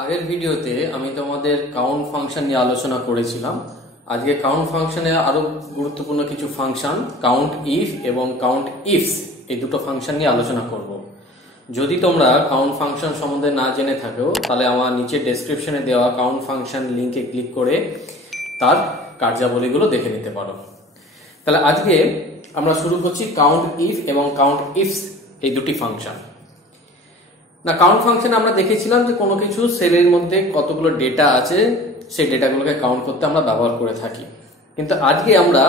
আগের ভিডিওতে আমি তোমাদের কাউন্ট ফাংশন নিয়ে আলোচনা করেছিলাম। আজকে কাউন্ট ফাংশনে আরো গুরুত্বপূর্ণ কিছু ফাংশন কাউন্ট ইফ এবং কাউন্ট ইফস এই দুটো ফাংশন নিয়ে আলোচনা করব। যদি তোমরা কাউন্ট ফাংশন সম্বন্ধে না জেনে থাকো তাহলে আমার নিচে ডেসক্রিপশনে দেওয়া কাউন্ট ফাংশন লিংকে ক্লিক করে তার কার্যাবলীগুলো দেখে নিতে পারো। তাহলে আজকে আমরা শুরু করছি কাউন্ট ইফ এবং কাউন্ট ইফস এই দুটি ফাংশন। না, কাউন্ট ফাংশনে আমরা দেখেছিলাম যে কোনো কিছু সেলের মধ্যে কতগুলো ডেটা আছে সেই ডেটাগুলোকে কাউন্ট করতে আমরা ব্যবহার করে থাকি। কিন্তু আজকে আমরা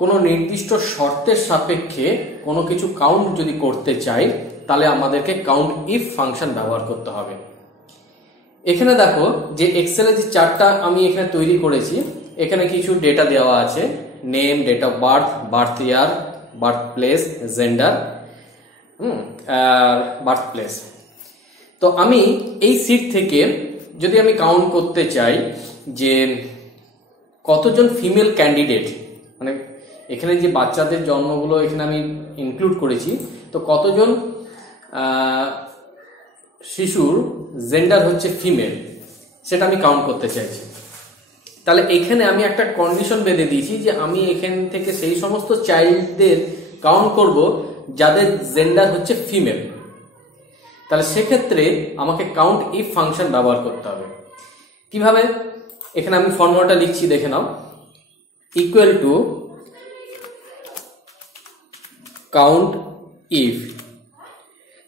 কোনো নির্দিষ্ট শর্তের সাপেক্ষে কোনো কিছু কাউন্ট যদি করতে চাই তাহলে আমাদেরকে কাউন্ট ইফ ফাংশন ব্যবহার করতে হবে। এখানে দেখো যে এক্সেলে যে চার্টটা আমি এখানে তৈরি করেছি, এখানে কিছু ডেটা দেওয়া আছে, name, date of birth, birth year, birth place, gender, আর বার্থ প্লেস। তো আমি এই সিট থেকে যদি আমি কাউন্ট করতে চাই যে কতজন ফিমেল ক্যান্ডিডেট, মানে এখানে যে বাচ্চাদের জন্মগুলো এখানে আমি ইনক্লুড করেছি, তো কতজন শিশুর জেন্ডার হচ্ছে ফিমেল সেটা আমি কাউন্ট করতে চাইছি। তাহলে এখানে আমি একটা কন্ডিশন বেঁধে দিয়েছি যে আমি এখান থেকে সেই সমস্ত চাইল্ডদের কাউন্ট করব যাদের জেন্ডার হচ্ছে ফিমেল। তাহলে সেক্ষেত্রে আমাকে কাউন্ট ইফ ফাংশন ব্যবহার করতে হবে। কিভাবে? এখানে আমি ফর্মুলাটা লিখছি, দেখে নাও। Equal to count if.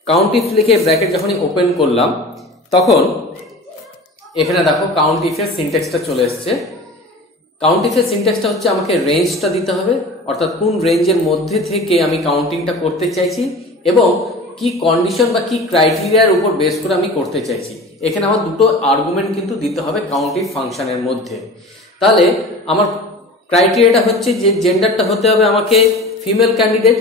Count if লিখে ব্র্যাকেট যখনই ওপেন করলাম তখন এখানে দেখো কাউন্ট ইফের সিনট্যাক্সটা চলে এসছে। কাউন্ট ইফের সিনট্যাক্সটা হচ্ছে আমাকে রেঞ্জটা দিতে হবে, অর্থাৎ কোন রেঞ্জের মধ্যে থেকে আমি কাউন্টিংটা করতে চাইছি এবং কি কন্ডিশন বা কি ক্রাইটেরিয়ার উপর বেস করে আমি করতে চাইছি। এখানে আমার দুটো আর্গুমেন্ট কিন্তু দিতে হবে কাউন্ট ইফ ফাংশনের মধ্যে। তাহলে আমার ক্রাইটেরিয়াটা হচ্ছে যে জেন্ডারটা হতে হবে আমাকে ফিমেল ক্যান্ডিডেট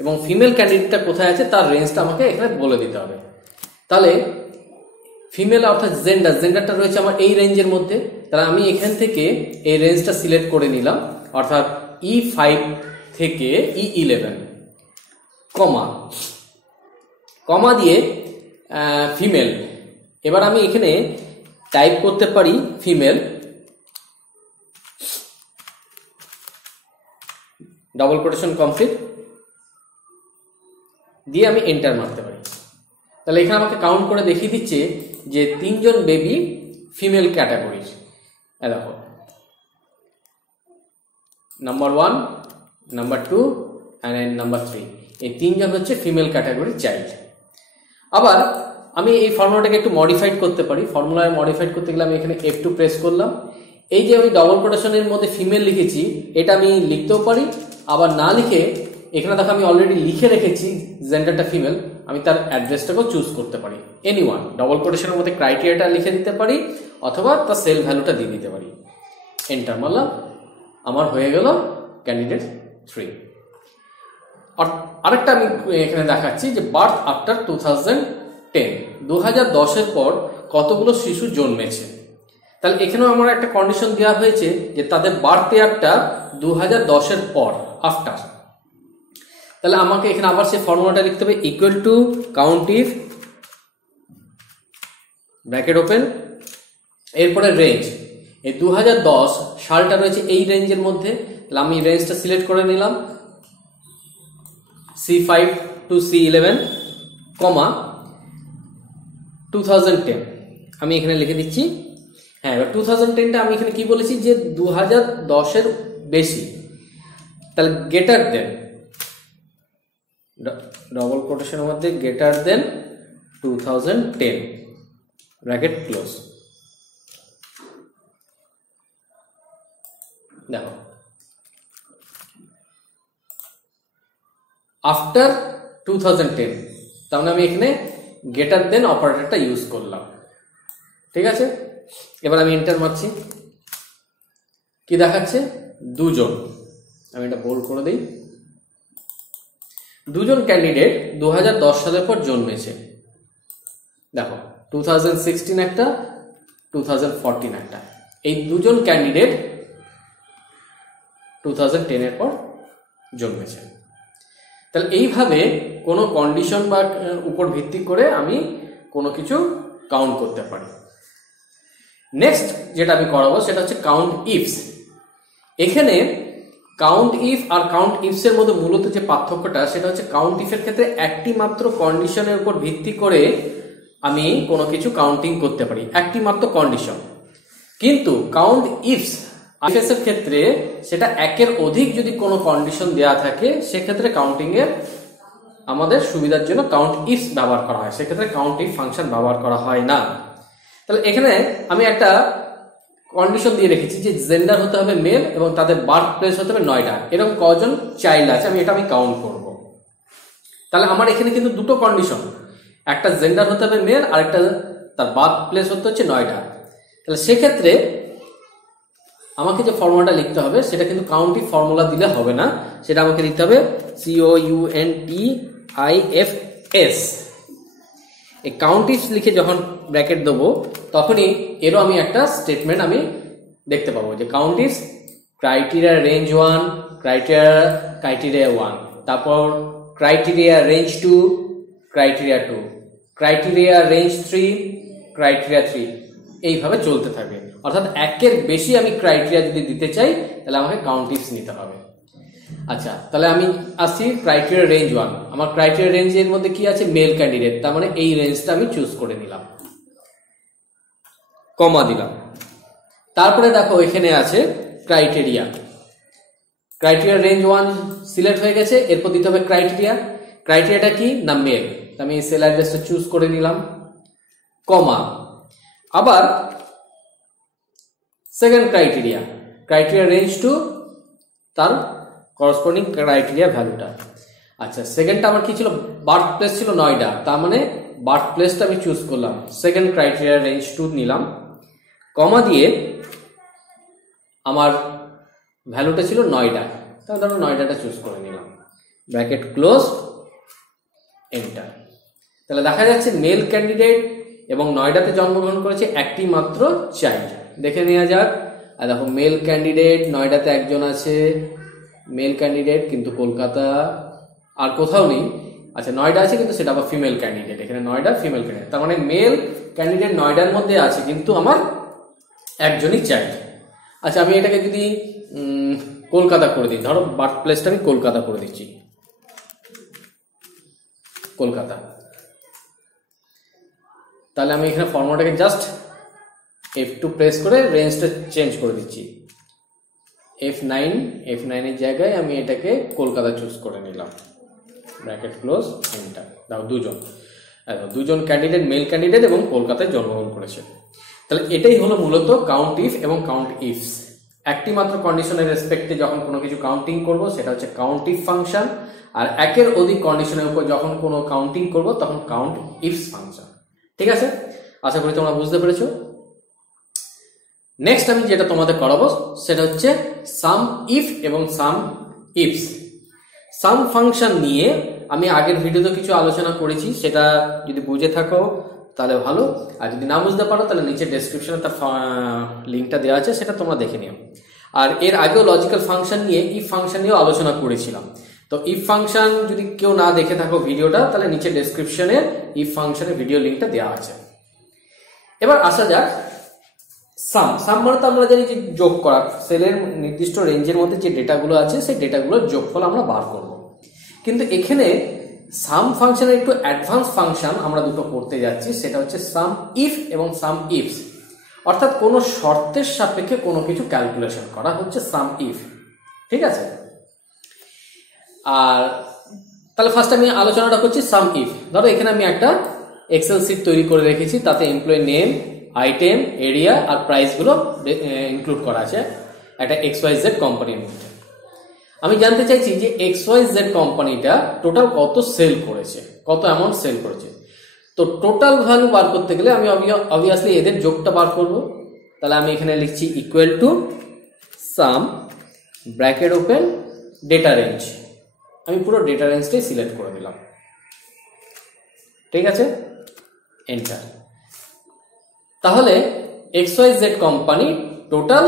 এবং ফিমেল ক্যান্ডিডেটটা কোথায় আছে তার রেঞ্জটা আমাকে এখানে বলে দিতে হবে। তাহলে ফিমেল অর্থাৎ জেন্ডারটা রয়েছে আমার এই রেঞ্জের মধ্যে। তাহলে আমি এখান থেকে এই রেঞ্জটা সিলেক্ট করে নিলাম, অর্থাৎ E5 থেকে E11 কমা দিয়ে ফিমেল। এবার আমি এখানে টাইপ করতে পারি ফিমেল, ডাবল কোটেশন কমপ্লিট দিয়ে আমি এন্টার মারতে পারি। তাহলে এখানে আমাকে কাউন্ট করে দেখিয়ে দিচ্ছে যে 3 জন বেবি ফিমেল ক্যাটাগরির। দেখো নাম্বার 1, নাম্বার 2 অ্যান্ড নাম্বার 3, এই 3 জন হচ্ছে ফিমেল ক্যাটাগরির চাইল্ড। আবার আমি এই ফর্মুলাটাকে একটু মডিফাইড করতে পারি। ফর্মুলায় মডিফাইড করতে গেলে আমি এখানে F2 প্রেস করলাম। এই যে আমি ডবল কোটেশনের মধ্যে ফিমেল লিখেছি এটা আমি লিখতেও পারি, আবার না লিখে এখানে দেখো আমি অলরেডি লিখে রেখেছি জেন্ডারটা ফিমেল, আমি তার অ্যাড্রেসটাকেও চুজ করতে পারি। এনিওয়ান ডবল কোটেশনের মধ্যে ক্রাইটেরিয়াটা লিখে দিতে পারি অথবা তার সেল ভ্যালুটা দিয়ে দিতে পারি। এন্টার মারলাম, আমার হয়ে গেল ক্যান্ডিডেট 3। আরেকটা আমি এখানে দেখাচ্ছি যে বার্থ আফটার 2010, 2010-এর পর কতগুলো শিশু জন্মেছে। তাহলে এখানেও আমার একটা কন্ডিশন দেওয়া হয়েছে যে তাদের বার্থ ইয়ারটা 2010-এর পর, আফটার। তাহলে আমাকে এখানে আবার সেই ফর্মুলাটা লিখতে হবে, equal to count if bracket open, এরপরে রেঞ্জ। এই 2010 সালটা রয়েছে এই রেঞ্জের মধ্যে। তাহলে আমি রেঞ্জটা সিলেক্ট করে নিলাম, C5 to C11 কমা 2010 আমি এখানে লিখে দিচ্ছি। হ্যাঁ, এবার 2010টা আমি এখানে কি বলেছি যে 2010-এর বেশি। তাহলে গ্রেটার দেন, ডবল কোটেশনের মধ্যে গ্রেটার দেন 2010 ব্র্যাকেট ক্লোজ। দেখো আফটার 2010, তার মানে আমি এখানে গ্রেটার দেন অপারেটরটা ইউজ করলাম। ঠিক আছে, এবার আমি এন্টার মারছি। কি দেখাচ্ছে? 2 জন। আমি এটা বোল্ড করে দিই। 2 জন ক্যান্ডিডেট 2010 সালের পর জন্মেছে। দেখো 2016 একটা, 2014 একটা। এই 2 জন ক্যান্ডিডেট 2010-এর পর জন্মেছে। তাহলে এইভাবে কোনো কন্ডিশন বা উপর ভিত্তি করে আমি কোনো কিছু কাউন্ট করতে পারি। নেক্সট যেটা আমি করাবো সেটা হচ্ছে কাউন্ট ইফস। এখানে কাউন্ট ইফ আর কাউন্ট ইফস এর মধ্যে মূলত যে পার্থক্যটা সেটা হচ্ছে কাউন্ট ইফের ক্ষেত্রে একটি মাত্র কন্ডিশনের উপর ভিত্তি করে আমি কোনো কিছু কাউন্টিং করতে পারি, একটি মাত্র কন্ডিশন। কিন্তু কাউন্ট ইফস এর ক্ষেত্রে সেটা একের অধিক যদি কোনো কন্ডিশন দেওয়া থাকে সেক্ষেত্রে কাউন্টিং এর আমাদের সুবিধার জন্য কাউন্ট ইফস ব্যবহার করা হয়, সেক্ষেত্রে কাউন্ট ইফ ফাংশন ব্যবহার করা হয় না। তাহলে এখানে আমি একটা কন্ডিশন দিয়ে রেখেছি যে জেন্ডার হতে হবে মেল এবং তাদের বার্থ প্লেস হতে হবে নয়ডা। এরকম কজন চাইল্ড আছে আমি কাউন্ট করব। তাহলে আমার এখানে কিন্তু দুটো কন্ডিশন, একটা জেন্ডার হতে হবে মেল আর একটা তার বার্থ প্লেস হতে হচ্ছে নয়ডা। তাহলে সেক্ষেত্রে আমাকে যে ফর্মুলাটা লিখতে হবে সেটা কিন্তু কাউন্ট ইফ ফর্মুলা দিলে হবে না, সেটা আমাকে লিখতে হবে COUNTIFS। এই কাউন্ট ইফ লিখে যখন ব্র্যাকেট দেবো তখনই এরও আমি একটা স্টেটমেন্ট আমি দেখতে পাবো যে count if criteria range 1, criteria 1, তারপর criteria range 2, criteria 2, criteria range 3, criteria 3, এইভাবে চলতে থাকবে। অর্থাৎ একের বেশি আমি ক্রাইটেরিয়া যদি দিতে চাই তাহলে আমাকে কাউন্ট ইফস নিতে হবে। আচ্ছা, তাহলে আমি আসছি ক্রাইটেরিয়া রেঞ্জ 1। আমার ক্রাইটেরিয়া রেঞ্জের মধ্যে কি আছে? মেল ক্যান্ডিডেট, তার মানে এই রেঞ্জটা আমি চুজ করে নিলাম, কমা দিলাম। তারপরে দেখো এখানে আছে ক্রাইটেরিয়া রেঞ্জ 1 সিলেক্ট হয়ে গেছে, এরপর দিতে হবে ক্রাইটেরিয়াটা কি না মেল, আমি সেল অ্যাড্রেসটা চুজ করে নিলাম, কমা। আবার সেকেন্ড ক্রাইটেরিয়া রেঞ্জ 2, তার করসপন্ডিং ক্রাইটেরিয়া ভ্যালুটা। আচ্ছা, সেকেন্ডটা আমার কি ছিল? বার্থ প্লেস ছিল নয়ডা, তার মানে বার্থ প্লেসটা আমি চুজ করলাম, সেকেন্ড ক্রাইটেরিয়া রেঞ্জ 2 নিলাম, কমা দিয়ে আমার ভ্যালুটা ছিল নয়ডা, তাহলে ধরো নয়ডাটা চুজ করে নিলাম, ব্র্যাকেট ক্লোজ, এন্টার। তাহলে দেখা যাচ্ছে মেল ক্যান্ডিডেট এবং নয়ডাতে জন্মগ্রহণ করেছে একটি মাত্র চাইল্ড। দেখে নেওয়া যাক। আর দেখো মেল ক্যান্ডিডেট নয়ডাতে একজন আছে, মেল ক্যান্ডিডেট কিন্তু কলকাতা আর কোথাও নেই। আচ্ছা, নয়ডা আছে কিন্তু সেটা আবার ফিমেল ক্যান্ডিডেট, এখানে নয়ডা ফিমেল ক্যান্ডিডেট, তার মানে মেল ক্যান্ডিডেট নয়ডার মধ্যে আছে কিন্তু আমার একজনই চাইল্ড। আচ্ছা, আমি এটাকে যদি কলকাতা করে দিই, ধরো বার্থ প্লেসটা আমি কলকাতা করে দিচ্ছি, কলকাতা। তাহলে আমি এখানে ফর্মুলাটাকে জাস্ট F2 প্রেস করে রেঞ্জটা চেঞ্জ করে দিচ্ছি, F9 এর জায়গায় আমি এটাকে কলকাতা চুজ করে নিলাম, ব্র্যাকেট ক্লোজ, এন্টার। দাও দুজন ক্যান্ডিডেট, মেল ক্যান্ডিডেট এবং কলকাতায় জন্মগ্রহণ করেছে। তাহলে এটাই হলো মূলত কাউন্ট ইফ এবং কাউন্ট ইফস। একটি মাত্র কন্ডিশনের রেসপেক্টে যখন কোনো কিছু কাউন্টিং করব সেটা হচ্ছে কাউন্ট ইফ ফাংশন, আর একের অধিক কন্ডিশনের উপর যখন কোনো কাউন্টিং করব তখন কাউন্ট ইফস ফাংশন। ঠিক আছে, আশা করি তোমরা বুঝতে পেরেছো। নেক্সট আমি যেটা তোমাদের করাবো সেটা হচ্ছে সাম ইফ এবং সাম ইফস। সাম ফাংশন নিয়ে আমি আগের ভিডিওতে কিছু আলোচনা করেছি, সেটা যদি বুঝে থাকো তাহলে ভালো, আর যদি না বুঝতে পারো তাহলে নিচে ডেসক্রিপশনে তার লিঙ্কটা দেওয়া আছে, সেটা তোমরা দেখে নিও। আর এর আগেও লজিক্যাল ফাংশন নিয়ে, ইফ ফাংশন নিয়েও আলোচনা করেছিলাম। তো ইফ ফাংশন যদি কেউ না দেখে থাকো ভিডিওটা, তাহলে নিচে ডেসক্রিপশনে ইফ ফাংশনের ভিডিও লিঙ্কটা দেওয়া আছে। এবার আসা যাক সাম মানে তো আমরা জানি যে যোগ করা, সেলের নির্দিষ্ট রেঞ্জের মধ্যে যে ডেটাগুলো আছে সেই ডেটাগুলোর যোগফল আমরা বার করব। কিন্তু এখানে সাম ফাংশনের একটু অ্যাডভান্স ফাংশন আমরা দুটো করতে যাচ্ছি, সেটা হচ্ছে সাম ইফ এবং সাম ইফস। অর্থাৎ কোনো শর্তের সাপেক্ষে কোনো কিছু ক্যালকুলেশন করা হচ্ছে সাম ইফ। ঠিক আছে, আর তাহলে ফার্স্ট আমি আলোচনাটা করছি সাম ইফ। ধরো এখানে আমি একটা এক্সেল শিট তৈরি করে রেখেছি, তাতে এমপ্লয়ি নেম, আইটেম, এরিয়া আর প্রাইসগুলো ইনক্লুড করা আছে একটা XYZ কোম্পানির মধ্যে। আমি জানতে চাইছি যে XYZ কোম্পানিটা টোটাল কত সেল করেছে, কত অ্যামাউন্ট সেল করেছে। তো টোটাল ভ্যালু বার করতে গেলে আমি অবভিয়াসলি এদের যোগটা বার করব। তাহলে আমি এখানে লিখছি equal to some, bracket open, data range. আমি পুরো ডেটা রেঞ্জটাই সিলেক্ট করে দিলাম। ঠিক আছে, এন্টার। তাহলে XYZ কোম্পানি টোটাল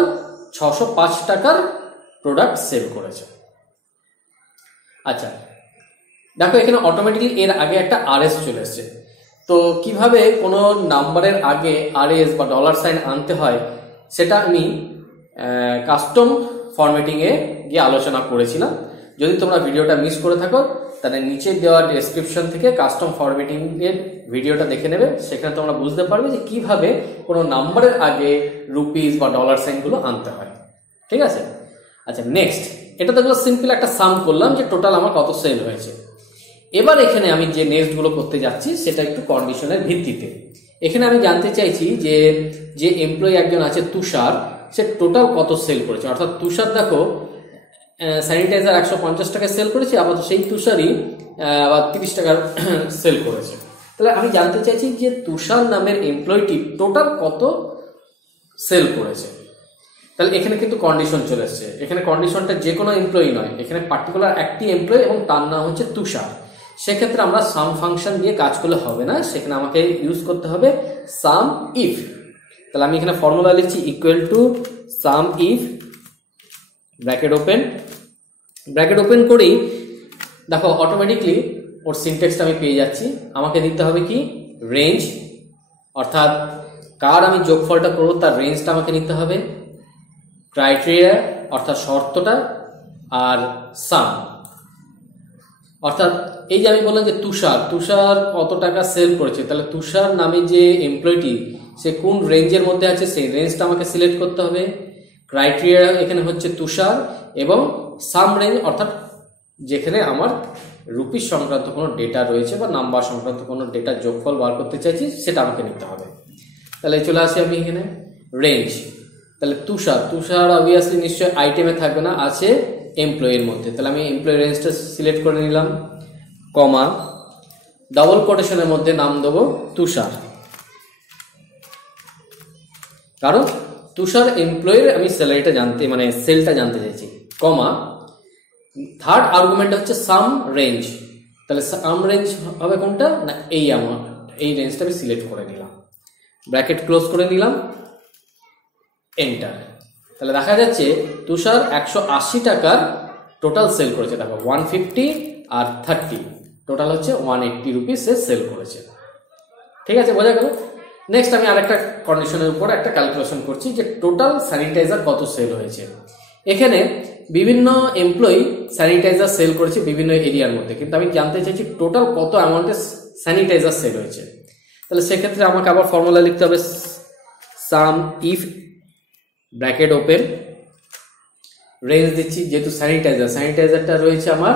605 টাকার প্রোডাক্ট সেল করেছে। আচ্ছা, দেখো এখানে অটোমেটিক্যালি এর আগে একটা RS চলে এসছে। তো কিভাবে কোনো নাম্বারের আগে আরএস বা ডলার সাইন আনতে হয় সেটা আমি কাস্টম ফরম্যাটিং এ গিয়ে আলোচনা করেছিলাম। যদি তোমরা ভিডিওটা মিস করে থাকো তাহলে নিচে দেওয়া ডেসক্রিপশন থেকে কাস্টম ফরম্যাটিং এর ভিডিওটা দেখে নেবে, সেখানে তোমরা বুঝতে পারবে যে কিভাবে কোনো নাম্বারের আগে রুপিস বা ডলার সাইন গুলো আনতে হয়। ঠিক আছে, আচ্ছা নেক্সট, এটা দেখলো সিম্পল একটা সাম করলাম যে টোটাল আমার কত সেল হয়েছে। এবার এখানে আমি যে নেক্সট গুলো করতে যাচ্ছি সেটা একটু কন্ডিশনের ভিত্তিতে। এখানে আমি জানতে চাইছি যে এমপ্লয়ি একজন আছে তুষার, সে টোটাল কত সেল করেছে। অর্থাৎ তুষার দেখো স্যানিটাইজার 150 টাকায় সেল করেছে, আবার সেই তুষারই আবার 30 টাকার সেল করেছে। তাহলে আমি জানতে চাইছি যে তুষার নামের এমপ্লয়িটি টোটাল কত সেল করেছে। তাহলে এখানে কিন্তু কন্ডিশন চলে এসছে। এখানে কন্ডিশনটা যে কোনো এমপ্লয়ি নয়, এখানে পার্টিকুলার একটি এমপ্লয়ি এবং তার নাম হচ্ছে তুষার। সেক্ষেত্রে আমরা সাম ফাংশন দিয়ে কাজ করলে হবে না, সেখানে আমাকে ইউজ করতে হবে সাম ইফ। তাহলে আমি এখানে ফর্মুলা লিখছি equal to some if bracket open করেই দেখো অটোমেটিকলি ওর সিনট্যাক্সটা আমি পেয়ে যাচ্ছি। আমাকে দিতে হবে কি রেঞ্জ, অর্থাৎ কার আমি যোগফলটা করবো তার রেঞ্জটা আমাকে নিতে হবে, ক্রাইটেরিয়া অর্থাৎ শর্তটা, আর সাম অর্থাৎ এই যে আমি বললাম যে তুষার কত টাকা সেল করেছে, তাহলে তুষার নামে যে এমপ্লয়িটি সে কোন রেঞ্জের মধ্যে আছে সেই রেঞ্জটা আমাকে সিলেক্ট করতে হবে। ক্রাইটেরিয়া এখানে হচ্ছে তুষার এবং সাম রেঞ্জ অর্থাৎ যেখানে আমার রুপিস সংক্রান্ত কোনো ডেটা রয়েছে বা নাম্বার সংক্রান্ত কোনো ডেটা যোগফল বার করতে চাইছি সেটা আমাকে নিতে হবে। তাহলে চলে আসি আমি এখানে রেঞ্জ। তাহলে তুষার অবভিয়াসলি নিশ্চয়ই আইটেমে থাকবে না, আছে এমপ্লয়ির মধ্যে। তাহলে আমি এমপ্লয়ি রেঞ্জটা সিলেক্ট করে নিলাম, কমা ডাবল কোটেশনের মধ্যে নাম দেবো তুষার, কারণ তুষার এমপ্লয়ির আমি স্যালারিটা সেলটা জানতে চাইছি, কমা থার্ড আর্গুমেন্ট হচ্ছে সাম রেঞ্জ। তাহলে সাম রেঞ্জ হবে কোনটা না, এই রেঞ্জটা আমি সিলেক্ট করে নিলাম, ব্র্যাকেট ক্লোজ করে নিলাম, এন্টার। তাহলে দেখা যাচ্ছে তুষার 180 টাকার টোটাল সেল করেছে। দেখো 150 আর 30 টোটাল হচ্ছে 180 রুপিস সে সেল করেছে। ঠিক আছে, বোঝা গেল। নেক্সট আমি আরেকটা কন্ডিশনের উপর একটা ক্যালকুলেশন করছি যে টোটাল স্যানিটাইজার কত সেল হয়েছে। এখানে বিভিন্ন এমপ্লয়ি স্যানিটাইজার সেল করেছে বিভিন্ন এরিয়ার মধ্যে, কিন্তু আমি জানতে চাইছি টোটাল কত অ্যামাউন্টের স্যানিটাইজার সেল হয়েছে। তাহলে সেক্ষেত্রে আমাকে আবার ফর্মুলা লিখতে হবে সাম ইফ ব্র্যাকেট ওপেন, রেঞ্জ দিচ্ছি যেহেতু স্যানিটাইজারটা রয়েছে আমার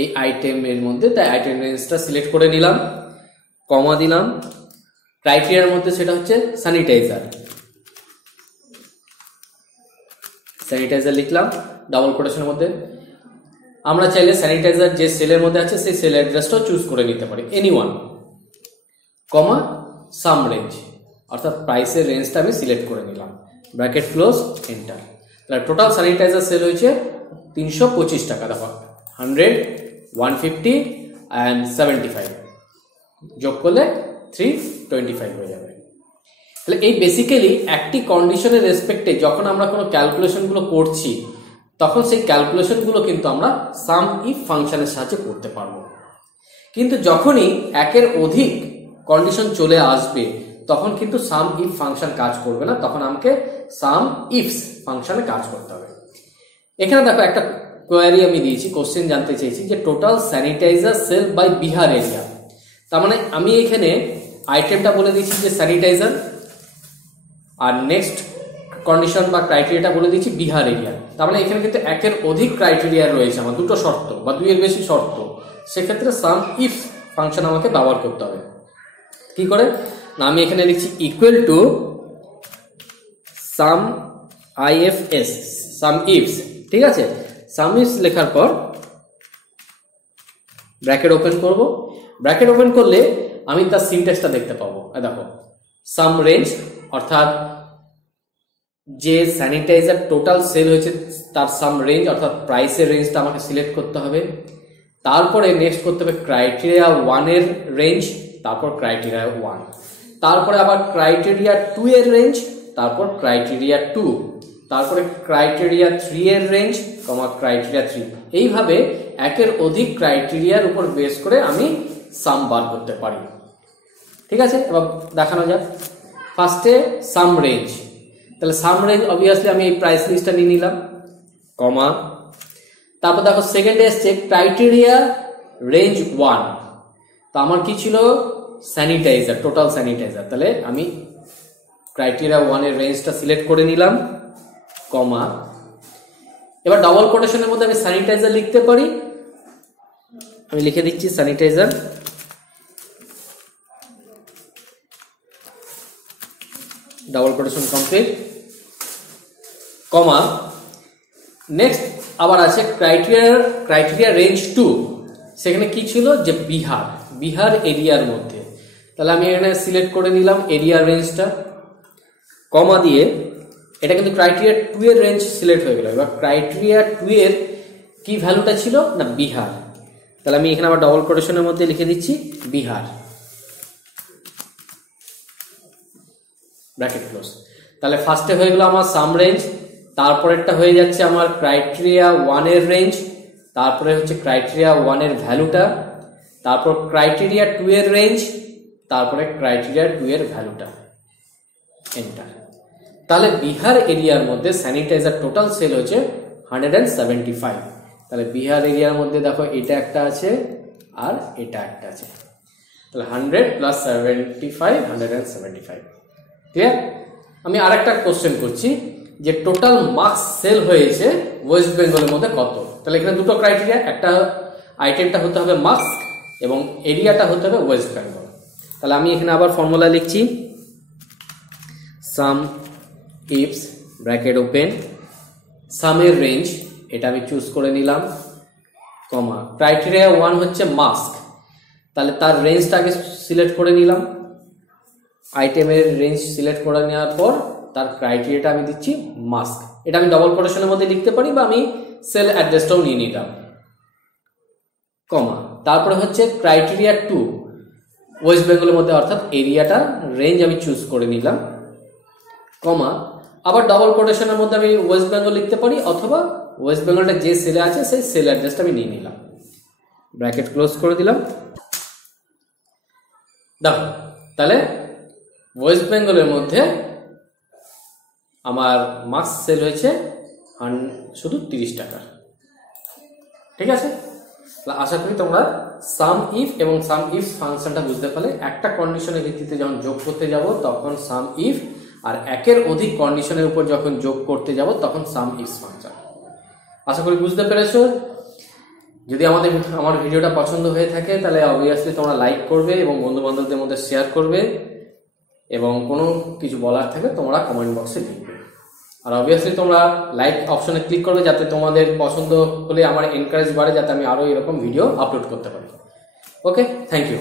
এই আইটেমের মধ্যে, তাই আইটেম রেঞ্জটা সিলেক্ট করে নিলাম, কমা দিলাম, ক্রাইটেরিয়ার মধ্যে সেটা হচ্ছে স্যানিটাইজার লিখলাম ডাবল কোটেশনের মধ্যে। আমরা চাইলে স্যানিটাইজার যে সেলের মধ্যে আছে সেই সেল অ্যাড্রেসটাও চুজ করে নিতে পারি, এনিওয়ান, কমা সাম রেঞ্জ অর্থাৎ প্রাইসের রেঞ্জটা আমি সিলেক্ট করে নিলাম, ব্র্যাকেট ক্লোজ, এন্টার। তাহলে টোটাল স্যানিটাইজার সেল হয়েছে 325 টাকা। দেখো 100, 150 অ্যান্ড 75 যোগ করলে 325 হয়ে যাবে। তাহলে এই বেসিক্যালি একটি কন্ডিশনের রেসপেক্টে যখন আমরা কোনো ক্যালকুলেশনগুলো করছি তখন সেই ক্যালকুলেশনগুলো কিন্তু আমরা সাম ইফ ফাংশনের সাহায্যে করতে পারবো। কিন্তু যখনই একের অধিক কন্ডিশন চলে আসবে তখন কিন্তু সাম ইফ ফাংশন কাজ করবে না, তখন আমাকে সাম ইফস ফাংশনে কাজ করতে হবে। এখানে দেখো একটা কোয়ারি আমি দিয়েছি, কোশ্চেন জানতে চাইছি যে total sanitiser sale by Bihar area. তার মানে আমি এখানে আইটেমটা বলে দিচ্ছি যে স্যানিটাইজার, আর নেক্সট কন্ডিশন বা ক্রাইটেরিয়াটা বলে দিচ্ছি বিহার এরিয়া। তার মানে এখানে কিন্তু একের অধিক ক্রাইটেরিয়া রয়েছে, আমার দুটো শর্ত বা দুইয়ের বেশি শর্ত, সেক্ষেত্রে সাম ইফ ফাংশন আমাকে ব্যবহার করতে হবে। কি করে না, আমি এখানে লিখছি equal to some IFS, some ifs. ঠিক আছে, সাম ইফস লেখার পর ব্র্যাকেট ওপেন করব, ব্র্যাকেট ওপেন করলে আমি তার সিনট্যাক্সটা দেখতে পাবো। দেখো সাম রেঞ্জ অর্থাৎ যে স্যানিটাইজার টোটাল সেল হয়েছে তার সাম রেঞ্জ অর্থাৎ প্রাইসের রেঞ্জটা আমাকে সিলেক্ট করতে হবে। তারপরে নেক্সট করতে হবে ক্রাইটেরিয়া 1 এর রেঞ্জ, তারপর ক্রাইটেরিয়া 1, তারপরে আবার ক্রাইটেরিয়া 2 এর রেঞ্জ, তারপর ক্রাইটেরিয়া 2, তারপরে ক্রাইটেরিয়া 3 এর রেঞ্জ, ক্রাইটেরিয়া 3। এইভাবে একের অধিক ক্রাইটেরিয়ার উপর বেস করে আমি সাম বার করতে পারি। ঠিক আছে, এবার দেখানো যাক। ফার্স্টে সাম রেঞ্জ, তাহলে সাম রেঞ্জ অবভিয়াসলি আমি এই প্রাইস লিস্টটা নিয়ে নিলাম, কমা। তারপর দেখো সেকেন্ডে এসছে ক্রাইটেরিয়া রেঞ্জ 1, তো আমার কি ছিল স্যানিটাইজার, টোটাল স্যানিটাইজার, তাহলে আমি ক্রাইটেরিয়া 1 এর রেঞ্জটা সিলেক্ট করে নিলাম, কমা। এবার ডবল কোটেশনের মধ্যে আমি স্যানিটাইজার লিখতে পারি, আমি লিখে দিচ্ছি স্যানিটাইজার, ডাবল কোটেশন কমপ্লিট, কমা। নেক্সট আবার আছে ক্রাইটেরিয়া রেঞ্জ 2, সেখানে কি ছিল যে বিহার এরিয়ার মধ্যে, তাহলে আমি এখানে সিলেক্ট করে নিলাম এরিয়া রেঞ্জটা, কমা দিয়ে। এটা কিন্তু ক্রাইটেরিয়া 2 এর রেঞ্জ সিলেক্ট হয়ে গেল। এবার ক্রাইটেরিয়া 2 এর কি ভ্যালুটা ছিল না বিহার, তাহলে আমি এখানে আবার ডবল কোটেশনের মধ্যে লিখে দিচ্ছি বিহার, ব্র্যাকেট ক্লোজ। তাহলে ফার্স্টে হয়ে গেল আমার সাম রেঞ্জ, তারপরেরটা হয়ে যাচ্ছে আমার ক্রাইটেরিয়া 1 এর রেঞ্জ, তারপরে হচ্ছে ক্রাইটেরিয়া 1 এর ভ্যালুটা, তারপর ক্রাইটেরিয়া 2 এর রেঞ্জ, তারপরে ক্রাইটেরিয়া 2 এর ভ্যালুটা, এন্টার। তাহলে বিহার এরিয়ার মধ্যে স্যানিটাইজার টোটাল সেল হচ্ছে 175। তাহলে বিহার এরিয়ার মধ্যে দেখো এটা একটা আছে আর এটা একটা আছে, তাহলে 100 প্লাস 75 175, ক্লিয়ার। আমি আরেকটা কোশ্চেন করছি যে টোটাল মার্কস সেল হয়েছে ওয়েস্ট বেঙ্গলের মধ্যে কত, তাহলে এখানে দুটো ক্রাইটেরিয়া, একটা আইটেমটা হতে হবে মার্কস এবং এরিয়াটা হতে হবে ওয়েস্ট বেঙ্গল। তাহলে আমি এখানে আবার ফর্মুলা লিখছি, সাম ইফস ব্র্যাকেট ওপেন, সামের রেঞ্জ এটা আমি চুজ করে নিলাম, কমা। ক্রাইটেরিয়া 1 হচ্ছে মাস্ক, তাহলে তার রেঞ্জটাকে সিলেক্ট করে নিলাম, আইটেমের রেঞ্জ সিলেক্ট করে নেওয়ার পর তার ক্রাইটেরিয়াটা আমি দিচ্ছি মাস্ক, এটা আমি ডবল কোটেশনের মধ্যে লিখতে পারি বা আমি সেল অ্যাড্রেসটাও নিয়ে নিলাম, কমা। তারপরে হচ্ছে ক্রাইটেরিয়া 2 ওয়েস্ট বেঙ্গলের মধ্যে, অর্থাৎ এরিয়াটা রেঞ্জ আমি চুজ করে নিলাম, কমা। আবার ডবল কোটেশনের মধ্যে আমি ওয়েস্ট বেঙ্গল লিখতে পারি অথবা ওয়েস্ট বেঙ্গলটা যে সেলে আছে সেই সেল অ্যাড্রেসটা আমি নিয়ে নিলাম, ব্র্যাকেট ক্লোজ করে দিলাম। দেখো তাহলে ওয়েস্ট বেঙ্গলের মধ্যে আমার মার্কস সেল হয়েছে শুধু 30 টাকা, ঠিক আছে। আশা করি তোমরা সাম ইফ এবং সাম ইফ ফাংশনটা বুঝতে পারলে। একটা কন্ডিশনের ভিত্তিতে যখন যোগ করতে যাব তখন সাম ইফ, আর একের অধিক কন্ডিশনের উপর যখন যোগ করতে যাব তখন সাম ইফ ফাংশন। আশা করি বুঝতে পেরেছো। যদি আমার ভিডিওটা পছন্দ হয়ে থাকে তাহলে অবভিয়াসলি তোমরা লাইক করবে এবং বন্ধু বান্ধবদের মধ্যে শেয়ার করবে, এবং কোনো কিছু বলার থাকে তোমরা কমেন্ট বক্সে লিখবে। আর অবভিয়াসলি তোমরা লাইক অপশনে ক্লিক করবে যাতে তোমাদের পছন্দ হলে আমার এনকারেজ বাড়ে, যাতে আমি আরো এরকম ভিডিও আপলোড করতে পারি। ওকে, থ্যাংক ইউ।